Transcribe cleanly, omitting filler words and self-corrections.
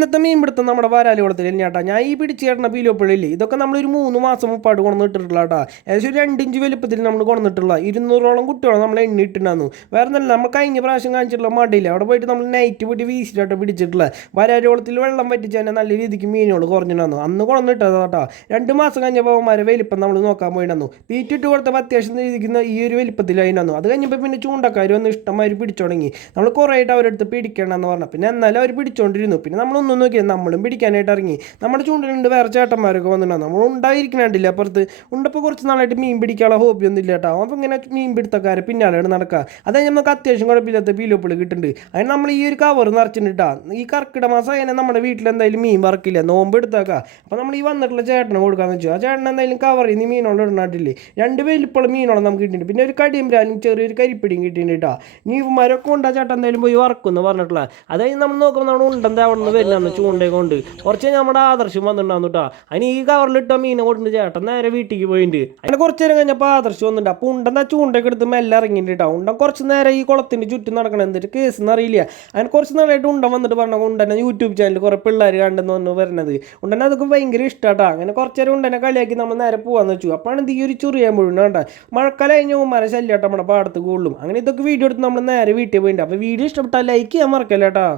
ഇന്നത്തെ മീൻപിടുത്തം നമ്മുടെ വരാല് കുളത്തിൽ ചേട്ടാ ഞാൻ ഈ പിടിച്ച് ചേട്ടന പീലോപ്പുള്ളില്ലേ ഇതൊക്കെ നമ്മളൊരു 3 മാസം മുപ്പാട് കൊണ്ടിട്ടുള്ള കേട്ടാ. ഏകദേശം ഒരു 2 ഇഞ്ച് വലുപ്പത്തിൽ നമ്മൾ കൊണ്ടിട്ടുള്ള 200ഓളം കുട്ടികളെ നമ്മൾ എണ്ണിയിട്ടുണ്ടായിരുന്നു. വേറെ നല്ല നമ്മൾ കഴിഞ്ഞ പ്രാവശ്യം കാണിച്ചിട്ടുള്ള മടിയില്ല അവിടെ പോയിട്ട് നമ്മൾ നൈറ്റ് പോയിട്ട് വീശിട്ടായിട്ട് പിടിച്ചിട്ടുള്ള വരാല് കുളത്തിൽ വെള്ളം പറ്റിച്ച് തന്നെ നല്ല രീതിക്ക് മീനുകൾ കുറഞ്ഞിട്ടുണ്ടായിരുന്നു. അന്ന് കൊണ്ടിട്ടത് കേട്ടോ. 2 മാസം കഴിഞ്ഞപ്പോൾ അവന്മാരെ വലിപ്പം നമ്മൾ നോക്കാൻ പോയിട്ടുണ്ടായിരുന്നു. തീറ്റിട്ട് കൊടുത്തപ്പോൾ അത്യാവശ്യം ഇരിക്കുന്ന ഈ ഒരു വലിപ്പത്തിലായിരുന്നു. അത് കഴിഞ്ഞപ്പോൾ പിന്നെ ചൂണ്ടക്കാർ വന്ന് ഇഷ്ടംമാതിരി പിടിച്ചു തുടങ്ങി. നമ്മൾ കുറേ ആയിട്ട് അവരെടുത്ത് പിടിക്കണമെന്ന് പറഞ്ഞു. പിന്നെ എന്നാലും അവർ പിടിച്ചോണ്ടിരുന്നു. പിന്നെ നമ്മളൊന്നും നോക്കിയാൽ നമ്മളും പിടിക്കാനായിട്ട് ഇറങ്ങി. നമ്മുടെ ചൂണ്ടലുണ്ട് വേറെ ചേട്ടന്മാരൊക്കെ വന്നിട്ടുണ്ടാകും. നമ്മൾ ഉണ്ടായിരിക്കണില്ല അപ്പുറത്ത്. ഉണ്ടപ്പോൾ കുറച്ച് നാളായിട്ട് മീൻ പിടിക്കാനുള്ള ഹോബിയൊന്നും ഇല്ല കേട്ടോ. അപ്പോൾ ഇങ്ങനെ മീൻ പിടുത്തക്കാരെ പിന്നാലെയാണ് നടക്കുക. അതായത് നമുക്ക് അത്യാവശ്യം കുഴപ്പമില്ലാത്ത പീലോപ്പിൾ കിട്ടുന്നുണ്ട്. അതിന് നമ്മൾ ഈ ഒരു കവർ നിറച്ചിട്ടാ ഈ കർക്കിട മാസം അതിനെ നമ്മുടെ വീട്ടിൽ എന്തായാലും മീൻ വറക്കില്ല, നോമ്പ് എടുത്താക്കാം. അപ്പോൾ നമ്മൾ ഈ വന്നിട്ടുള്ള ചേട്ടനെ കൊടുക്കാന്ന് വെച്ചു. ആ ചേട്ടൻ എന്തായാലും കവറിൽ നിന്ന് മീനോളം ഇടനാട്ടില്ലേ. 2 വലിപ്പുള്ള മീനോളം നമുക്ക് കിട്ടിയിട്ടുണ്ട്. പിന്നെ ഒരു കടിയമ്പരാനും ചെറിയൊരു കരിപ്പിടിയും കിട്ടിയിട്ടുണ്ട് കേട്ടോ. നീ ഇവന്മാരൊക്കെ കൊണ്ടാ ചേട്ടൻ എന്തായാലും പോയി വറക്കുമെന്ന് പറഞ്ഞിട്ടുള്ള. അതായത് നമ്മൾ നോക്കുമ്പോൾ നമ്മൾ ഉണ്ടെന്താ അവിടെ നിന്ന് വരുന്ന ചൂണ്ടയെ കൊണ്ട് കുറച്ച് നമ്മുടെ ആദർശം വന്നിട്ടുണ്ടാകുന്നു കേട്ടോ. അതിന് ഈ കവറിലിട്ട മീനെ കൊണ്ടിട്ട് ചേട്ടൻ നേരെ വീട്ടിലേക്ക് പോയിട്ടുണ്ട്. അതിന് കുറച്ച് നേരം കഴിഞ്ഞപ്പോൾ ആദർശം വന്നിട്ടുണ്ട്. അപ്പോൾ ഉണ്ടെന്താ ചൂണ്ടയൊക്കെ എടുത്ത് മെല്ലെ ഇറങ്ങിയിട്ട് കേട്ടോ. ഉണ്ടൻ കുറച്ച് നേരം ഈ കുളത്തിൻ്റെ ചുറ്റും നടക്കണം. എന്നിട്ട് കേസ് എന്നറിയില്ല. അങ്ങനെ കുറച്ച് നാളായിട്ട് ഉണ്ടൻ വന്നിട്ട് പറഞ്ഞ ഉണ്ടനെ യൂട്യൂബ് ചാനൽ കുറേ പിള്ളേർ കണ്ടെന്ന് പറഞ്ഞു വരുന്നത്. ഉണ്ടനെ അതൊക്കെ ഭയങ്കര ഇഷ്ടമാട്ടോ. അങ്ങനെ കുറച്ച് നേരം ഉണ്ടനെ കളിയാക്കി നമ്മൾ നേരെ പോകാമെന്ന് വെച്ചു. അപ്പോഴാണ് ഈ ഒരു ചുറിയാൻ മുഴുവൻ കേട്ടോ. മഴക്കാലം കഴിഞ്ഞ ഉമ്മാരെ ശല്യമാട്ടോ നമ്മുടെ പാടത്ത് കൂടുതലും. അങ്ങനെ ഇതൊക്കെ വീഡിയോ എടുത്ത് നമ്മൾ നേരെ വീട്ടിൽ പോയിട്ടുണ്ട്. അപ്പോൾ വീഡിയോ ഇഷ്ടപ്പെട്ടാൽ ലൈക്ക് ചെയ്യാൻ മറക്കല്ലേട്ടാ.